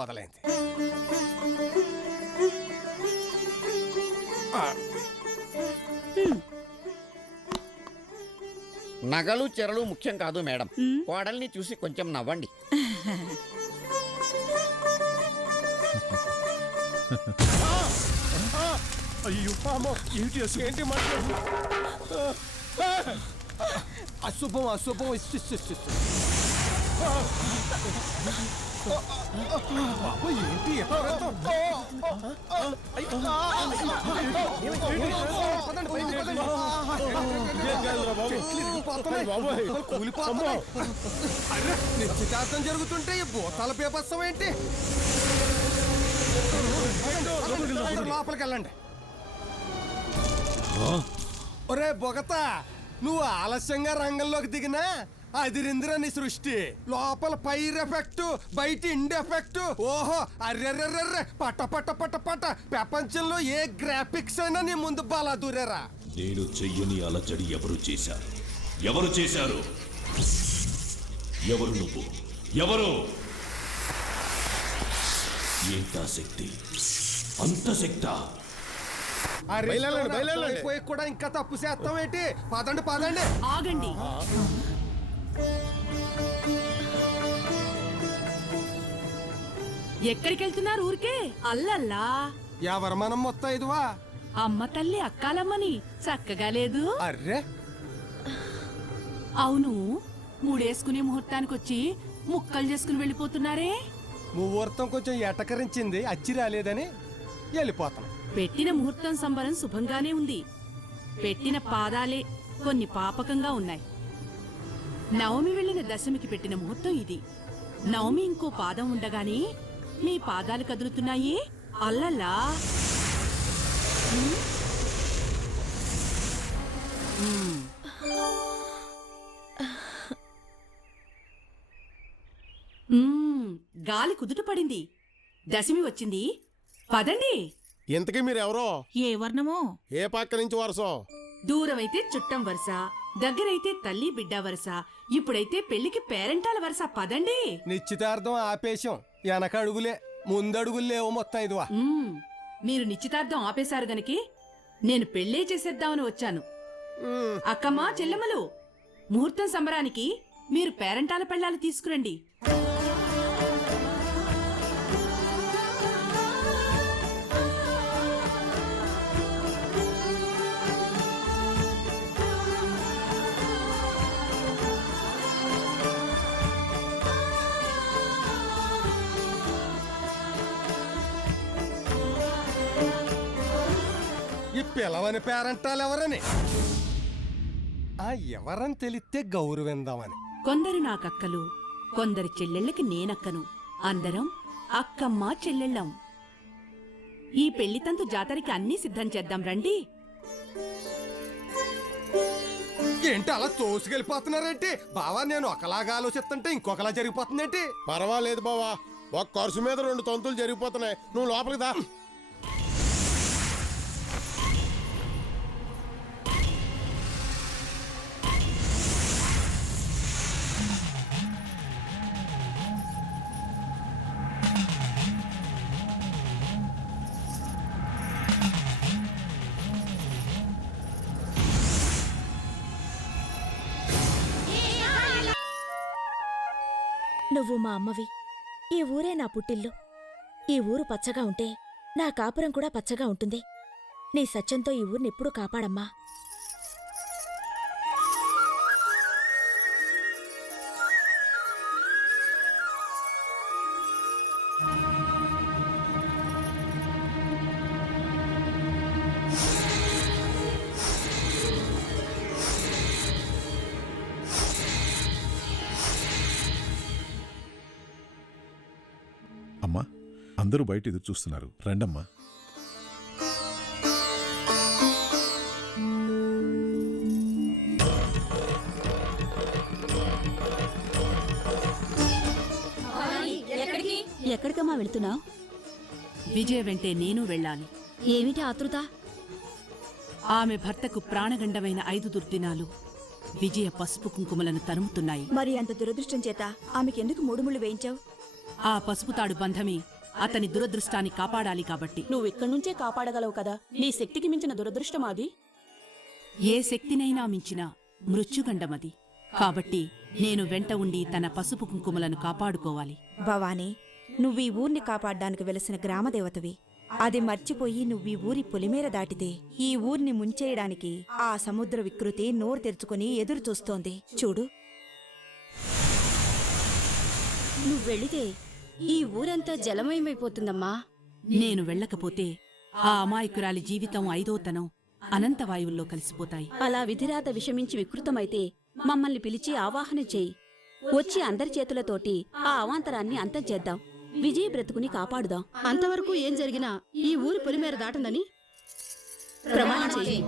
మొదలైంది నగలు చెరలు ముఖ్యం కాదు మేడం. కోడల్ని చూసి కొంచెం నవ్వండి. అయ్యో అమ్మో, ఏంటి అసలు? ఏంటి మాట్లాడు అశుభం అశుభం. ఇస్, ఏంటి నిశ్చితార్థం జరుగుతుంటే ఈ భూతాల బీభత్సం ఏంటి లోపలికి వెళ్ళండి ఒరే బొగత నువ్వు ఆలస్యంగా రంగంలోకి దిగినా అదిరిందిరా నీ సృష్టి. లోపల పైర్ ఎఫెక్ట్ బయట ఇండ్ ఎఫెక్ట్. ఓహో అర్రెర్రెర్రె పట్ట పట్ట పట్ట పట్ట ప్రపంచంలో ఏ గ్రాఫిక్స్ అయినా నీ ముందు బాలా దూరేరా నేను చెయ్యని అలచడి ఎవరు చేశారు? ఎవరు చేశారు? ఎవరు నువ్వు? ఎవరు? ఏంటా శక్తి? అంత శక్తా? బయలుదేరండి బయలుదేరండి. పోయి కూడా ఇంకా తప్పు చేస్తాం ఏంటి? పదండి పదండి. ఆగండి. ఎక్కడికి వెళ్తున్నారు ఊరికే? అల్లల్లా. ఎవరు మనం మొత్తం ఇదివా? అమ్మ తల్లి అక్కాలమ్మని. చక్కగా లేదు. అర్రే. అవును మూడేసుకునే ముహూర్తానికి వచ్చి ముక్కలు చేసుకుని వెళ్ళిపోతున్నారే. ముహూర్తం కొంచెం ఎటకరించింది అచ్చి రాలేదని. వెళ్ళిపోతాం. పెట్టిన ముహూర్తం సంబరం శుభంగానే ఉంది. పెట్టిన పాదాలే కొన్ని పాపకంగా ఉన్నాయి. నవమి వెళ్ళిన దశమికి పెట్టిన ముహూర్తం ఇది. నవమి ఇంకో పాదం ఉండగానే మీ పాదాలు కదులుతున్నాయి. అల్లల్లా గాలి కుదుట పడింది. దశమి వచ్చింది. పదండి. ఇంతకీ మీరెవరో? ఏ వర్ణమో? ఏ పక్క నుంచి వరసో? దూరమైతే చుట్టం వరుస దగ్గరైతే తల్లి బిడ్డ వరుస ఇప్పుడైతే పెళ్ళికి పేరెంటాల వరుస. పదండి. నిశ్చితార్థం ఆపేశం. వెనక అడుగులే ముందడుగులు లేవు మొత్తం ఇదివా. మ్మ్, మీరు నిశ్చితార్థం ఆపేశారు గనికి నేను పెళ్ళే చేసేద్దామని వచ్చాను. అక్కమ్మా చెల్లెమ్మలు ముహూర్తం సంబరానికి మీరు పేరెంటాల పెళ్ళాలు తీసుకురండి. పిలవని పేరంటాలు ఎవరని? ఆ ఎవరని తెలిస్తే గౌరవిందామని. కొందరు నాకక్కలు కొందరి చెల్లెళ్ళకి నేనక్కను. అందరం అక్కమ్మ చెల్లెళ్ళం. ఈ పెళ్ళితంతు జాతరకి అన్నీ సిద్ధం చేద్దాం రండి. ఏంటి అలా తోసుకెళ్ళిపోతున్నారేంటి? బావా నేను ఒకలాగా ఆలోచిస్తుంటే ఇంకొకలా జరిగిపోతుందేంటి? పర్వాలేదు బావా ఒక ఖర్చు మీద రెండు తంతులు జరిగిపోతున్నాయి. నువ్వు లోపలికి దా. నువ్వు మా అమ్మవి. ఈ ఊరే నా పుట్టిల్లు. ఈ ఊరు పచ్చగా ఉంటే నా కాపురం కూడా పచ్చగా ఉంటుంది. నీ సత్యంతో ఈ ఊరిని కాపాడమ్మా. అమ్మా అందరూ బయట ఎదురు చూస్తున్నారు. రండమ్మా. ఎక్కడికమ్మా వెళ్తున్నావు? విజయ వెంటే నేను వెళ్ళాలి. ఏమిటి ఆతృత? ఆమె భర్తకు ప్రాణగండమైన ఐదు దుర్దినాలు విజయ పసుపు కుంకుమలను తరుముతున్నాయి. మరి అంత దురదృష్టం చేత ఆమెకెందుకు మూడు ముళ్ళు వేయించావు? ఆ పసుపుతాడు బంధమే అతని దురదృష్టాన్ని కాపాడాలి కాబట్టి. నువ్వు ఇక్కడి నుంచే కాపాడగలవు కదా? నీ శక్తికి మించిన దురదృష్టం అది? ఏ శక్తినైనా మించిన మృత్యుగండమది. కాబట్టి నేను వెంట ఉండి తన పసుపు కుంకుమలను కాపాడుకోవాలి. భవానీ నువ్వు ఈ ఊర్ని కాపాడ్డానికి వెలసిన గ్రామదేవతవి. అది మర్చిపోయి నువ్వు ఈ ఊరి పొలిమేర దాటితే ఈ ఊర్ని ముంచేయడానికి ఆ సముద్ర వికృతి నోరు తెరుచుకుని ఎదురు చూస్తోంది చూడు. నువ్వు వెళితే ఈ ఊరంతా జలమయమైపోతుందమ్మా. నేను వెళ్ళకపోతే ఆ అమాయకురాలి జీవితం ఐదోతనం అనంతవాయువుల్లో కలిసిపోతాయి. అలా విధిరాత విషమించి వికృతమైతే మమ్మల్ని పిలిచి ఆవాహన చేయి. వచ్చి అందరి చేతులతోటి ఆ అవాంతరాన్ని అంతం చేద్దాం. విజయ బ్రతుకుని కాపాడుదాం. అంతవరకు ఏం జరిగినా ఈ ఊరి పొలిమేర దాటనని ప్రమాణం చేయి.